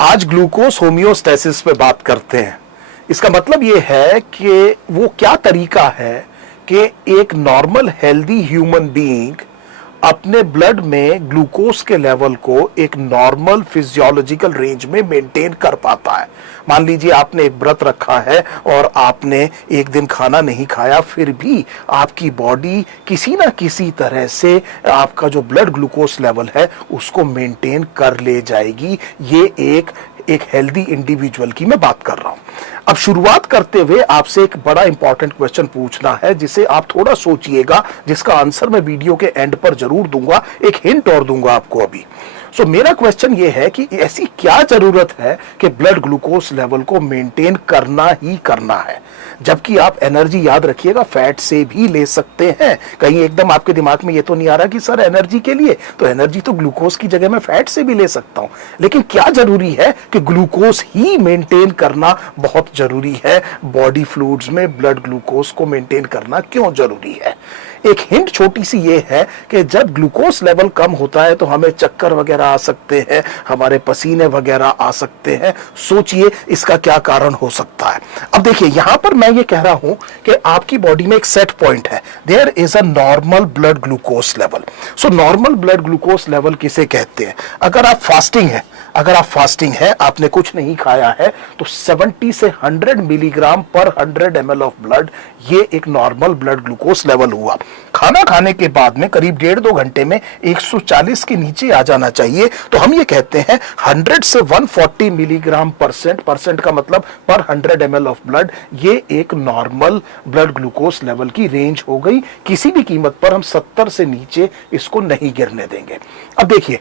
आज glucose homeostasis पे बात करते हैं। इसका मतलब ये है कि वो क्या तरीका है कि एक नॉर्मल हेल्दी ह्यूमन बीइंग अपने ब्लड में ग्लूकोज के लेवल को एक नॉर्मल फिजियोलॉजिकल रेंज में मेंटेन कर पाता है। मान लीजिए आपने एक व्रत रखा है और आपने एक दिन खाना नहीं खाया, फिर भी आपकी बॉडी किसी ना किसी तरह से आपका जो ब्लड ग्लूकोज लेवल है उसको मेंटेन कर ले जाएगी। ये एक हेल्दी इंडिविजुअल की मैं बात कर रहा हूं। अब शुरुआत करते हुए आपसे एक बड़ा इंपॉर्टेंट क्वेश्चन पूछना है जिसे आप थोड़ा सोचिएगा, जिसका आंसर मैं वीडियो के एंड पर जरूर दूंगा, एक हिंट और दूंगा आपको अभी। मेरा क्वेश्चन ये है कि ऐसी क्या जरूरत है कि ब्लड ग्लूकोज लेवल को मेंटेन करना ही करना है, जबकि आप एनर्जी, याद रखिएगा, फैट से भी ले सकते हैं। कहीं एकदम आपके दिमाग में ये तो नहीं आ रहा कि सर एनर्जी के लिए तो एनर्जी तो ग्लूकोज की जगह मैं फैट से भी ले सकता हूं, लेकिन क्या जरूरी है कि ग्लूकोज ही मेंटेन करना बहुत जरूरी है? बॉडी फ्लूइड्स में ब्लड ग्लूकोज को मेंटेन करना क्यों जरूरी है? एक हिंट छोटी सी ये है कि जब ग्लूकोज लेवल कम होता है तो हमें चक्कर वगैरह आ सकते हैं, हमारे पसीने वगैरह आ सकते हैं। सोचिए इसका क्या कारण हो सकता है। अब देखिए यहां पर मैं ये कह रहा हूं कि आपकी बॉडी में एक सेट पॉइंट है, there is a normal blood glucose level. Normal blood glucose level किसे कहते हैं? अगर आप फास्टिंग है, आपने कुछ नहीं खाया है, तो 70 से 100 मिलीग्राम पर 100 ml ऑफ ब्लड, ये एक नॉर्मल ब्लड ग्लूकोज लेवल हुआ। खाना खाने के बाद में करीब 1.5-2 घंटे में 140 के नीचे आ जाना चाहिए, तो हम ये कहते हैं 100 से 140 मिलीग्राम परसेंट का मतलब पर 100 ml ऑफ ब्लड, ये एक नॉर्मल ब्लड ग्लूकोज लेवल की रेंज हो गई। किसी भी कीमत पर हम 70 से नीचे इसको नहीं गिरने देंगे। अब देखिए,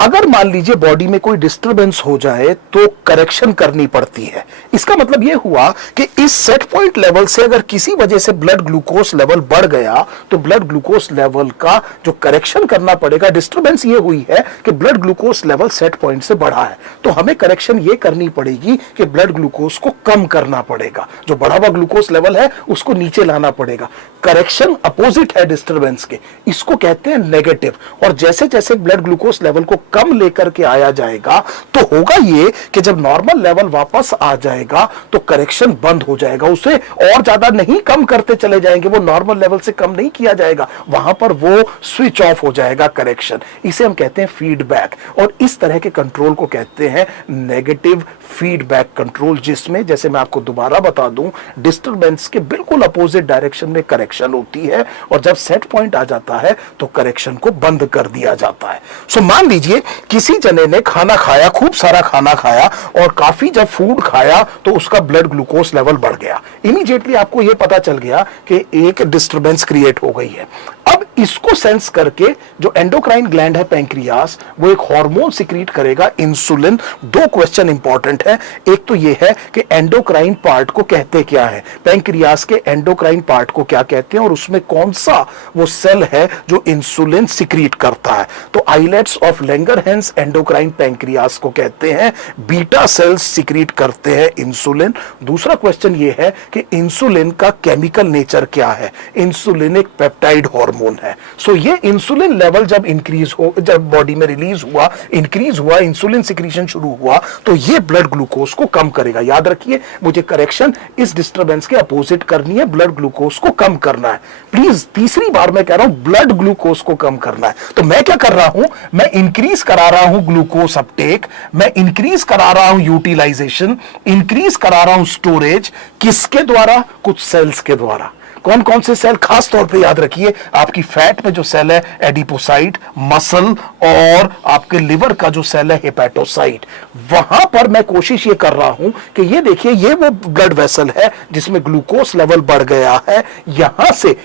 अगर मान लीजिए बॉडी में कोई डिस्टरबेंस हो जाए तो करेक्शन करनी पड़ती है। इसका मतलब यह हुआ कि इस सेट पॉइंट लेवल से अगर किसी वजह से ब्लड ग्लूकोज लेवल बढ़ गया तो ब्लड ग्लूकोज लेवल का जो करेक्शन करना पड़ेगा। डिस्टरबेंस ये हुई है कि blood glucose level set point से बढ़ा है, तो हमें करेक्शन ये करनी पड़ेगी कि ब्लड ग्लूकोज को कम करना पड़ेगा। जो बढ़ा हुआ ग्लूकोज लेवल है उसको नीचे लाना पड़ेगा। करेक्शन अपोजिट है डिस्टरबेंस के, इसको कहते हैं नेगेटिव। और जैसे जैसे ब्लड ग्लूकोज लेवल को कम लेकर के आया जाएगा तो होगा ये कि जब नॉर्मल लेवल वापस आ जाएगा तो करेक्शन बंद हो जाएगा। उसे और ज्यादा नहीं कम करते चले जाएंगे, वो नॉर्मल लेवल से कम नहीं किया जाएगा, वहां पर वो स्विच ऑफ हो जाएगा करेक्शन। इसे हम कहते हैं फीडबैक, और इस तरह के कंट्रोल को कहते हैं नेगेटिव फीडबैक कंट्रोल, जिसमें, जैसे मैं आपको दोबारा बता दूं, डिस्टरबेंस के बिल्कुल अपोजिट डायरेक्शन में करेक्शन होती है, और जब सेट पॉइंट आ जाता है तो करेक्शन को बंद कर दिया जाता है। मान लीजिए किसी जने ने खाना खाया, खूब सारा खाना खाया, और काफी जब फूड खाया तो उसका ब्लड ग्लूकोज लेवल बढ़ गया। इमीडिएटली आपको यह पता चल गया कि एक डिस्टरबेंस क्रिएट हो गई है। अब इसको सेंस करके जो एंडोक्राइन ग्लैंड है पैंक्रियास, वो एक हार्मोन सिक्रीट करेगा, इंसुलिन। दो क्वेश्चन इंपॉर्टेंट है, एक तो ये है कि एंडोक्राइन पार्ट को कहते क्या है, पैंक्रियास के एंडोक्राइन पार्ट को क्या कहते हैं, और उसमें कौन सा वो सेल है जो इंसुलिन सिक्रीट करता है। तो islets of Langerhans endocrine pancreas को कहते हैं, बीटा सेल्स सिक्रीट करते हैं इंसुलिन। दूसरा क्वेश्चन ये है कि इंसुलिन का केमिकल नेचर क्या है। इंसुलिन एक पेप्टाइड हार्मोन है। ये इंसुलिन लेवल जब जब बॉडी में इंक्रीज हुआ, इंसुलिन सिक्रीशन शुरू हुआ, तो ये ब्लड ग्लूकोज को कम करेगा। याद रखिए, मुझे करेक्शन इस डिस्टरबेंस के अपोजिट करनी है, ब्लड ग्लूकोज को कम करना है। प्लीज, तीसरी बार मैं कह रहा हूं, ब्लड ग्लूकोज को कम करना है। तो मैं क्या कर रहा हूं, मैं इंक्रीज करा रहा हूं ग्लूकोज अपटेक, मैं इंक्रीज करा रहा हूं यूटिलाइजेशन, इंक्रीज करा रहा हूं स्टोरेज। किसके द्वारा? कुछ सेल्स के द्वारा। कौन कौन से सेल? खास तौर पे याद रखिए, आपकी फैट में जो सेल है एडिपोसाइट, मसल, और आपके लिवर का जो सेल है हेपेटोसाइट। वहां पर मैं कोशिश ये कर रहा हूं कि ये देखिए, ये वो ब्लड वेसल है जिसमें ग्लूकोज लेवल बढ़ गया है, यहां से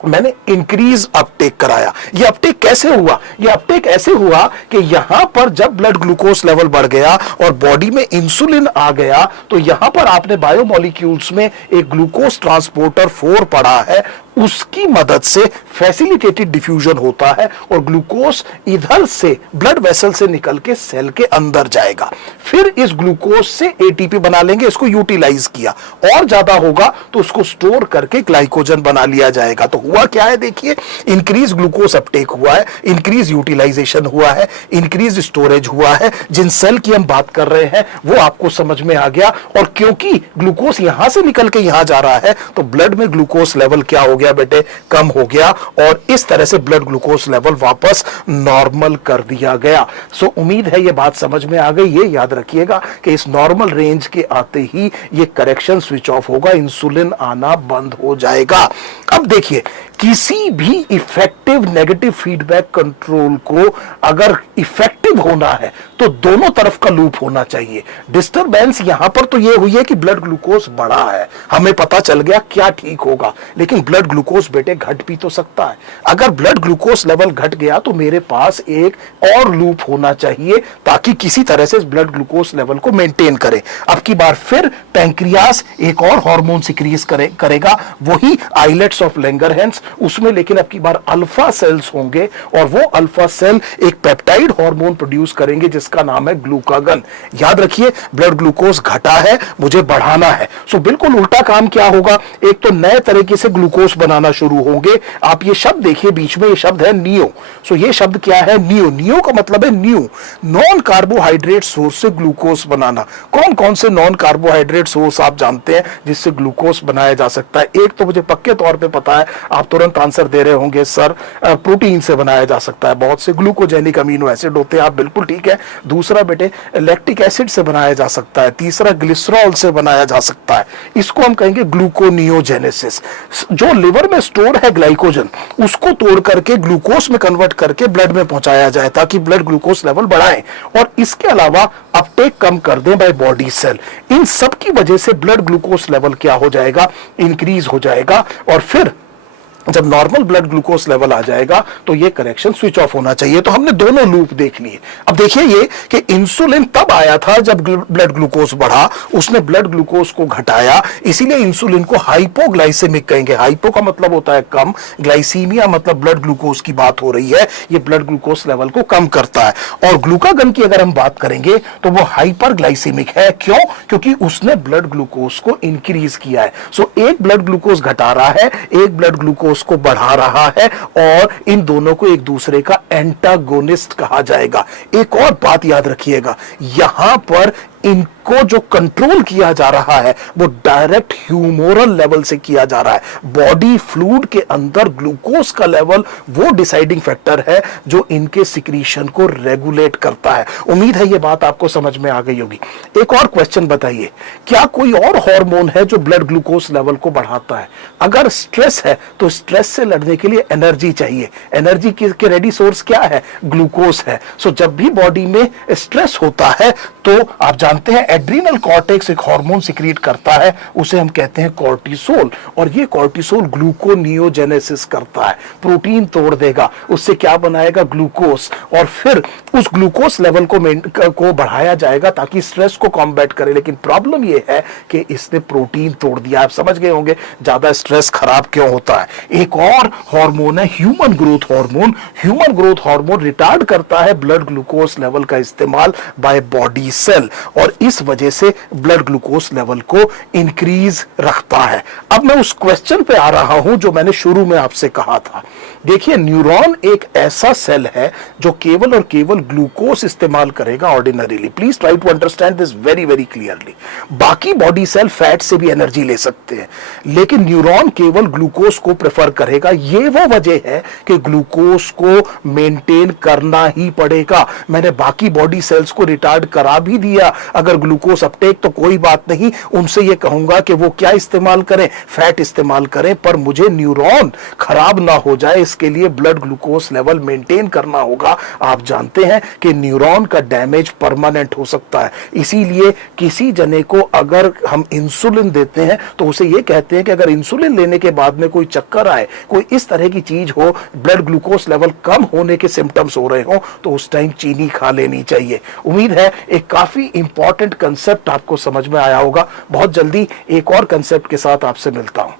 मैंने इंक्रीज अपटेक कराया। ये अपटेक कैसे हुआ? ये अपटेक ऐसे हुआ कि यहां पर जब ब्लड ग्लूकोज लेवल बढ़ गया और बॉडी में इंसुलिन आ गया, तो यहां पर आपने बायोमोलिक्यूल्स में एक ग्लूकोज ट्रांसपोर्टर 4 पढ़ा है, उसकी मदद से फैसिलिटेटेड डिफ्यूजन होता है और ग्लूकोज इधर से ब्लड वेसल से निकल के सेल के अंदर जाएगा। फिर इस ग्लूकोज से एटीपी बना लेंगे, इसको यूटिलाइज किया, और ज्यादा होगा तो उसको स्टोर करके ग्लाइकोजन बना लिया जाएगा। तो हुआ क्या है, देखिए, इंक्रीज ग्लूकोज अपटेक हुआ है, इंक्रीज यूटिलाइजेशन हुआ है, इंक्रीज स्टोरेज हुआ है। जिन सेल की हम बात कर रहे हैं वो आपको समझ में आ गया। और क्योंकि ग्लूकोज यहां से निकल के यहां जा रहा है तो ब्लड में ग्लूकोज लेवल क्या हो गया बेटे, कम हो गया, और इस तरह से ब्लड ग्लूकोज लेवल वापस नॉर्मल कर दिया गया। सो उम्मीद है ये बात समझ में आ गई। ये याद रखिएगा कि इस नॉर्मल रेंज के आते ही ये करेक्शन स्विच ऑफ होगा, इंसुलिन आना बंद हो जाएगा। अब देखिए, किसी भी इफेक्टिव नेगेटिव फीडबैक कंट्रोल को अगर इफेक्टिव होना है तो दोनों तरफ का लूप होना चाहिए। डिस्टरबेंस यहां पर तो यह हुई है कि ब्लड ग्लूकोज बढ़ा है, हमें पता चल गया क्या ठीक होगा, लेकिन ब्लड ग्लूकोज बेटे घट भी तो सकता है। अगर ब्लड ग्लूकोज लेवल घट गया तो मेरे पास एक और लूप होना चाहिए ताकि किसी तरह से ब्लड ग्लूकोज लेवल को मेंटेन करे। अब की बार फिर पैंक्रियास एक और हार्मोन सिक्रीज करेगा, वही आइलेट्स ऑफ लैंगरहैंस, उसमें लेकिन अब की बार अल्फा सेल्स होंगे और वो अल्फा सेल एक पेप्टाइड हार्मोन प्रोड्यूस करेंगे जिसका नाम है ग्लूकागन। याद रखिए, ब्लड ग्लूकोज घटा है, मुझे बढ़ाना है। सो बिल्कुल उल्टा काम क्या होगा, एक तो नए तरीके से ग्लूकोज बनाना शुरू होंगे। आप ये शब्द देखिए, बीच में ये शब्द है नियो। सो ये शब्द क्या है, नियो। नियो का मतलब है न्यू, नॉन कार्बोहाइड्रेट सोर्स से ग्लूकोज बनाना। कौन कौन से नॉन कार्बोहाइड्रेट सोर्स आप जानते हैं जिससे ग्लूकोज बनाया जा सकता है? एक तो मुझे पक्के तौर पे पता है, आप तुरंत आंसर दे रहे होंगे सर, प्रोटीन से बनाया जा सकता है, बहुत से ग्लूकोजेनिक अमीनो एसिड होते हैं, आप बिल्कुल ठीक है। दूसरा बेटे लैक्टिक एसिड से बनाया जा सकता है। तीसरा ग्लिसरॉल से बनाया जा सकता है, इसको हम कहेंगे ग्लूकोनियोजेनेसिस। जो लिवर में स्टोर है ग्लाइकोजन, उसको तोड़ करके ग्लूकोज में कन्वर्ट करके ब्लड में पहुंचाया जाए ताकि ब्लड ग्लूकोज लेवल बढ़ाएं, और इसके अलावा अपटेक कम कर दें बाय बॉडी सेल। इन सब की वजह से ब्लड ग्लूकोज लेवल क्या हो जाएगा, इंक्रीज हो जाएगा। और फिर जब नॉर्मल ब्लड ग्लूकोज लेवल आ जाएगा तो ये करेक्शन स्विच ऑफ होना चाहिए। तो हमने दोनों लूप देख लिए। अब देखिए ये कि इंसुलिन तब आया था जब ब्लड ग्लूकोज बढ़ा, उसने ब्लड ग्लूकोज को घटाया, इसीलिए इंसुलिन को हाइपोग्लाइसेमिक कहेंगे। हाइपो का मतलब होता है कम, ग्लाइसीमिया मतलब ब्लड ग्लूकोज की बात हो रही है, ये ब्लड ग्लूकोज लेवल को कम करता है। और ग्लूकागन की अगर हम बात करेंगे तो वो हाइपर ग्लाइसेमिक है। क्यों? क्योंकि उसने ब्लड ग्लूकोज को इंक्रीज किया है। सो एक ब्लड ग्लूकोज घटा रहा है, एक ब्लड ग्लूकोज को बढ़ा रहा है, और इन दोनों को एक दूसरे का एंटागोनिस्ट कहा जाएगा। एक और बात याद रखिएगा, यहां पर इनको जो कंट्रोल किया जा रहा है वो डायरेक्ट ह्यूमोरल लेवल से किया जा रहा है। बॉडी फ्लूइड के अंदर ग्लूकोज का लेवल वो डिसाइडिंग फैक्टर है जो इनके सिक्रीशन को रेगुलेट करता है। उम्मीद है ये बात आपको समझ में आ गई होगी। एक और क्वेश्चन बताइए, क्या कोई और हार्मोन है जो ब्लड ग्लूकोज लेवल को बढ़ाता है? अगर स्ट्रेस है तो स्ट्रेस से लड़ने के लिए एनर्जी चाहिए। एनर्जी के रेडी सोर्स क्या है? ग्लूकोज है। सो जब भी बॉडी में स्ट्रेस होता है तो आप जानते हैं एड्रीनल कॉर्टेक्स एक हार्मोन सिक्रीट करता है, उसे हम कहते हैं कॉर्टिसोल, और ये कॉर्टिसोल ग्लूकोनियोजेनेसिस करता है, प्रोटीन तोड़ देगा, उससे क्या बनाएगा? ग्लूकोज, और फिर उस ग्लूकोज लेवल को बढ़ाया जाएगा ताकि स्ट्रेस को कॉम्बैट करे। लेकिन प्रॉब्लम ये है कि इसने प्रोटीन तोड़ दिया। आप समझ गए होंगे ज्यादा स्ट्रेस खराब क्यों होता है। एक और हार्मोन है human growth hormone. Human growth hormone retard करता है ब्लड ग्लूकोज लेवल का इस्तेमाल बाय बॉडी सेल, और इस वजह से ब्लड ग्लूकोज लेवल को इंक्रीज रखता है। अब मैं उस क्वेश्चन पे आ रहा हूं जो मैंने शुरू में आपसे कहा था। देखिए, न्यूरॉन एक ऐसा सेल है जो केवल और केवल ग्लूकोज इस्तेमाल करेगा ordinarily. Please try to understand this very very clearly. बाकी बॉडी सेल फैट से भी एनर्जी ले सकते हैं, लेकिन न्यूरॉन केवल ग्लूकोज को प्रेफर करेगा। ये वो वजह है कि ग्लूकोज को मेंटेन करना ही पड़ेगा। मैंने बाकी बॉडी सेल्स को रिटार्ड करा भी दिया, अगर ग्लूकोज अपटेक तो कोई बात नहीं, उनसे ये कहूंगा कि वो क्या इस्तेमाल करें, फैट इस्तेमाल करें, पर मुझे न्यूरॉन खराब ना हो जाए इसके लिए ब्लड ग्लूकोज लेवल मेंटेन करना होगा। आप जानते हैं कि न्यूरॉन का डैमेज परमानेंट हो सकता है, इसीलिए किसी जने को अगर हम इंसुलिन देते हैं तो उसे ये कहते हैं कि अगर इंसुलिन लेने के बाद में कोई चक्कर आए, कोई इस तरह की चीज हो, ब्लड ग्लूकोज लेवल कम होने के सिम्टम्स हो रहे हो, तो उस टाइम चीनी खा लेनी चाहिए। उम्मीद है एक काफी इंपॉर्टेंट कंसेप्ट आपको समझ में आया होगा। बहुत जल्दी एक और कंसेप्ट के साथ आपसे मिलता हूं।